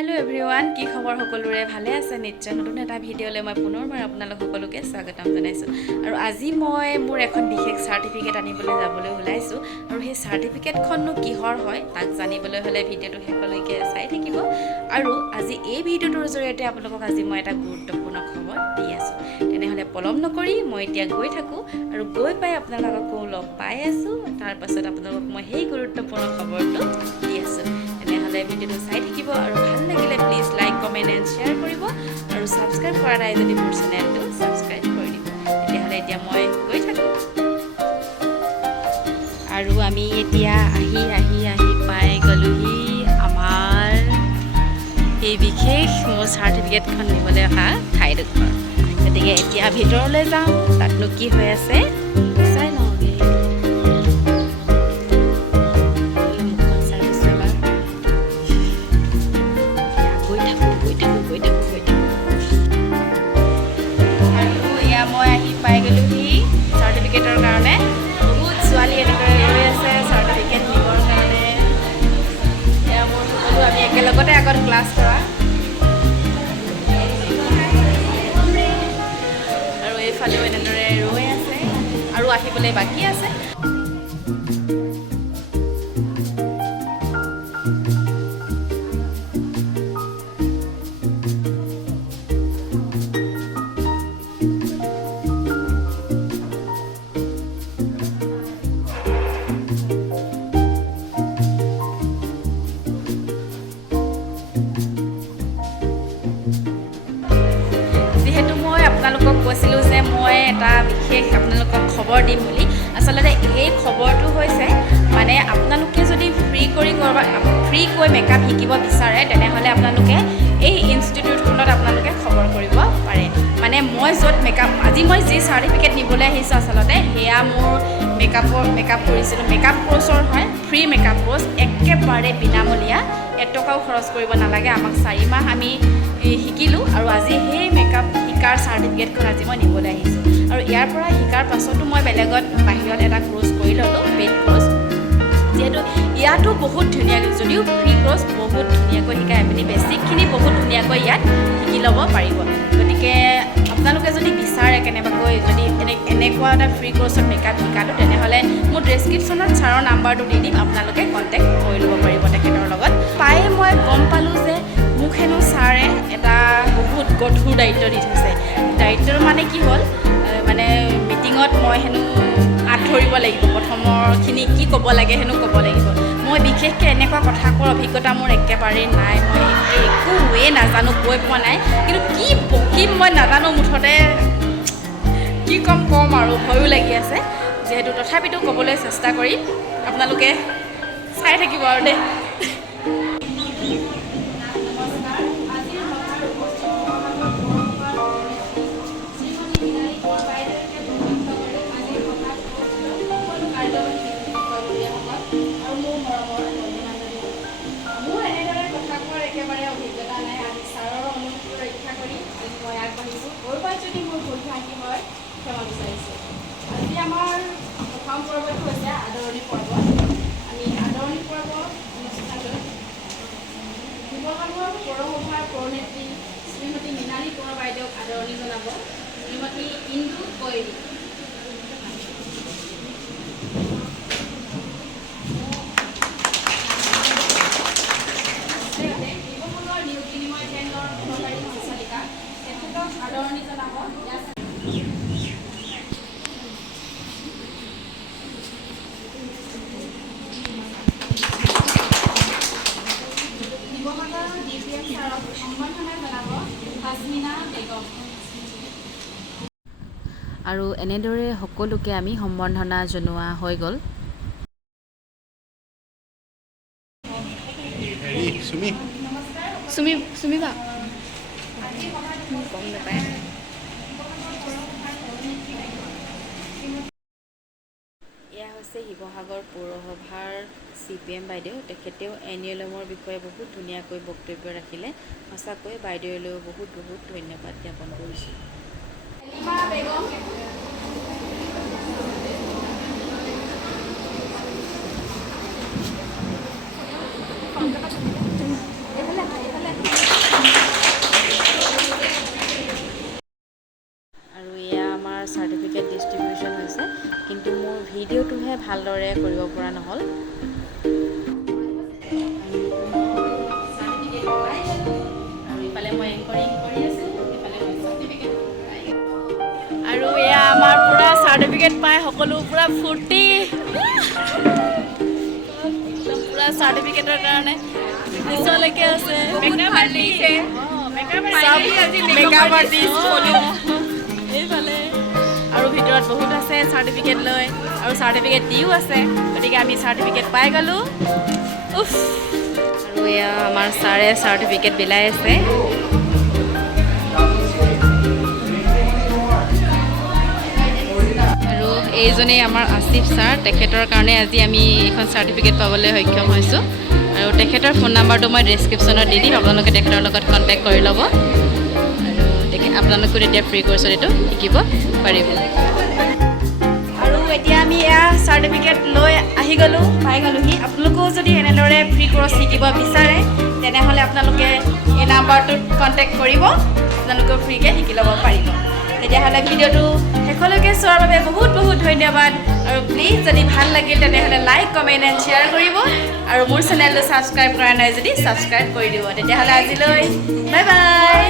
Hello everyone কি খবৰ সকলোৰে ভালে আছে নিশ্চয় নতুন এটা ভিডিঅ'লৈ মই পুনৰবাৰ আপোনালোক সকলোকে স্বাগতম জনাইছো আৰু আজি মই মোৰ এখন বিশেষ সাৰ্টিফিকেট আনিবলৈ যাবলৈ ওলাইছো আৰু সেই সাৰ্টিফিকেটখননো কিহৰ হয় তাক জানিবলৈ হলে ভিডিঅ'টো শেষলৈকে চাই থাকিব আৰু আজি এই ভিডিঅ'টোৰ জৰিয়তে আপোনালোকক আজি মই এটা গুৰুত্বপূৰ্ণ খবৰ দি আছো তেনেহলে পলম নকৰি মই এতিয়া গৈ থাকো আৰু গৈ পাই আপোনালোকক লগ পাই আছো তাৰ পাছত আপোনালোকক মই সেই গুৰুত্বপূৰ্ণ খবৰটো দি আছো তেনেহলে ভিডিঅ'টো চাই থাকিব আৰু ভাল লাগিলে please like comment and share কৰিব আৰু সাবস্ক্ৰাইব কৰা নাই যদি মোৰ চেনেলটো সাবস্ক্ৰাইব কৰি দিব তেতিয়াহ'লে এতিয়া মই গৈ থাকো আৰু আমি এতিয়া আহি পাই গলোহি আমাৰ এই বিশেষ মোৰ সাৰ্টিফিকেটখন নিবলৈ অহা ঠাইডোখৰ গতিকে এতিয়া ভিতৰলৈ যাওঁ তাতনো কি হৈ আছে চাই লওঁগে মই আহি পাই গ'লোহি চাৰ্টিফিকেটৰ কাৰণে বহুত ছোৱালী এনেকৈ ৰৈ আছে চাৰ্টিফিকেট নিবৰ কাৰণে এয়া মোৰ সকলো আমি একেলগতে আগত ক্লাছ কৰা আৰু এইফালেও এনেদৰে ৰৈ আছে আৰু আহিবলৈ বাকী আছে আপোনালোকক কৈছিলোঁ যে মই এটা বিশেষ আপোনালোকক খবৰ দিম বুলি আচলতে এই খবৰটো হৈছে মানে আপোনালোকে যদি ফ্ৰীকৈ মেকআপ শিকিব বিচাৰে তেনেহ'লে আপোনালোকে এই ইনষ্টিটিউটখনত আপোনালোকে খবৰ কৰিব পাৰে মানে মই য'ত আজি মই যি চাৰ্টিফিকেট নিবলৈ আহিছোঁ আচলতে সেয়া মোৰ মেকআপ কৰিছিলোঁ মেকআপ কোৰ্চৰ হয় ফ্ৰী মেকআপ কোৰ্চ একেবাৰে বিনামূলীয়া এটকাও খৰচ কৰিব নালাগে আমাক 4 মাহ আমি শিকিলোঁ আৰু আজি সেই মেকআপ শিকাৰ চাৰ্টিফিকেটখন আজি মই নিবলৈ আহিছোঁ আৰু ইয়াৰ পৰা শিকাৰ পাছতো মই বেলেগত বাহিৰত এটা কোৰ্চ কৰি ল'লোঁ পেইড কোৰ্চ যিহেতু ইয়াতো বহুত ধুনীয়াকৈ যদিও ফ্ৰী কোৰ্চ বহুত ধুনীয়াকৈ শিকায় আপুনি বেছিকখিনি বহুত ধুনীয়াকৈ ইয়াত শিকি ল'ব পাৰিব গতিকে আপোনালোকে যদি বিচাৰে কেনেবাকৈ যদি এনেকুৱা এটা ফ্ৰী কোৰ্চত মেকআপ শিকাটো তেনেহ'লে মোৰ ডেছক্ৰিপশ্যনত ছাৰৰ নাম্বাৰটো দি দিম আপোনালোকে কণ্টেক্ট কৰি ল'ব পাৰিব তেখেতৰ লগত পাই মই গম পালোঁ যে মোক হেনো ছাৰে এটা বহুত গধুৰ দায়িত্ব দি থৈছে দায়িত্বৰ মানে কি হ'ল মানে মিটিঙত মই হেনো হাত ধৰিব লাগিব প্ৰথমৰখিনি কি ক'ব লাগে হেনো ক'ব লাগিব মই বিশেষকৈ এনেকুৱা কথা কোৱাৰ অভিজ্ঞতা মোৰ একেবাৰেই নাই মই একোৱে নাজানো কৈ পোৱা নাই কিন্তু কি বকিম মই নাজানো মুঠতে কি কম আৰু ভয়ো লাগি আছে যিহেতু তথাপিতো ক'বলৈ চেষ্টা কৰিম আপোনালোকে চাই থাকিব আৰু দেই একেবাৰে অভিজ্ঞতা নাই আজি ছাৰৰ অনুমতি ৰক্ষা কৰি আজি মই আগবাঢ়িছোঁ ক'ৰবাত যদি মোৰ ভুল ভ্ৰান্তি হয় ক্ষমা বিচাৰিছোঁ আজি আমাৰ প্ৰথম পৰ্বটো হৈছে আদৰণি পৰ্ব আমি আদৰণি পৰ্ব অনুষ্ঠানটোত শিৱসাগৰ পৌৰসভাৰ পৌৰনেত্ৰী শ্ৰীমতী মৃণালী কোঁৱৰ বাইদেউক আদৰণি জনাব শ্ৰীমতী ইন্দু কৈৰী আদৰণি জনাব শিৱসাগৰ DPM ছাৰক সম্বৰ্ধনা জনাব হাজমিনা বেগম আৰু এনেদৰে সকলোকে আমি সম্বৰ্ধনা জনোৱা হৈ গ'ল চুমিবা গম নাপায় এয়া হৈছে শিৱসাগৰ পৌৰসভাৰ CPM বাইদেউ তেখেতেও এনিয়েলমৰ বিষয়ে বহুত ধুনীয়াকৈ বক্তব্য ৰাখিলে সঁচাকৈ বাইদেউলৈও বহুত ধন্যবাদ জ্ঞাপন কৰিছোঁ এইফালে ভালদৰে কৰিব পৰা নহ'ল। আৰু ইফালে মই এংকৰিং কৰি আছোঁ, ইফালে মই চাৰ্টিফিকেট পাই গ'লোঁ। আৰু এয়া আমাৰ পূৰা চাৰ্টিফিকেট পাই সকলো পূৰা ফূৰ্তি, একদম পূৰা চাৰ্টিফিকেটৰ কাৰণে পিছলৈকে আছে। এইফালে আৰু ভিতৰত বহুত আছে চাৰ্টিফিকেট লৈ, আৰু চাৰ্টিফিকেট দিও আছে, গতিকে আমি চাৰ্টিফিকেট পাই গ'লোঁ। উফ। আৰু এয়া আমাৰ ছাৰে চাৰ্টিফিকেট বিলাই আছে। আৰু এইজনেই আমাৰ আসিফ ছাৰ, তেখেতৰ কাৰণে আজি আমি এইখন চাৰ্টিফিকেট পাবলৈ সক্ষম হৈছোঁ। আৰু তেখেতৰ ফোন নাম্বাৰটো মই ডেছক্ৰিপশ্যনত দি দিম, আপোনালোকে তেখেতৰ লগত কণ্টেক্ট কৰি ল'ব। আৰু আপোনালোকো তেতিয়া ফ্ৰী কৰ্চত এইটো শিকিব পাৰিব। আৰু এতিয়া আমি এয়া চাৰ্টিফিকেট লৈ আহি গ'লোঁ, পাই গ'লোহি। আপোনালোকেও যদি এনেদৰে ফ্ৰী কৰ্চ শিকিব বিচাৰে তেনেহ'লে আপোনালোকে এই নাম্বাৰটোত কণ্টেক্ট কৰিব, আপোনালোকেও ফ্ৰীকৈ শিকি ল'ব পাৰিব। তেতিয়াহ'লে ভিডিঅ'টো শেষলৈকে চোৱাৰ বাবে বহুত বহুত ধন্যবাদ। আৰু প্লিজ যদি ভাল লাগিল তেনেহ'লে লাইক, কমেণ্ট এণ্ড শ্বেয়াৰ কৰিব। আৰু মোৰ চেনেলটো ছাবস্ক্ৰাইব কৰা নাই যদি ছাবস্ক্ৰাইব কৰি দিব। তেতিয়াহ'লে আজিলৈ বাই বাই।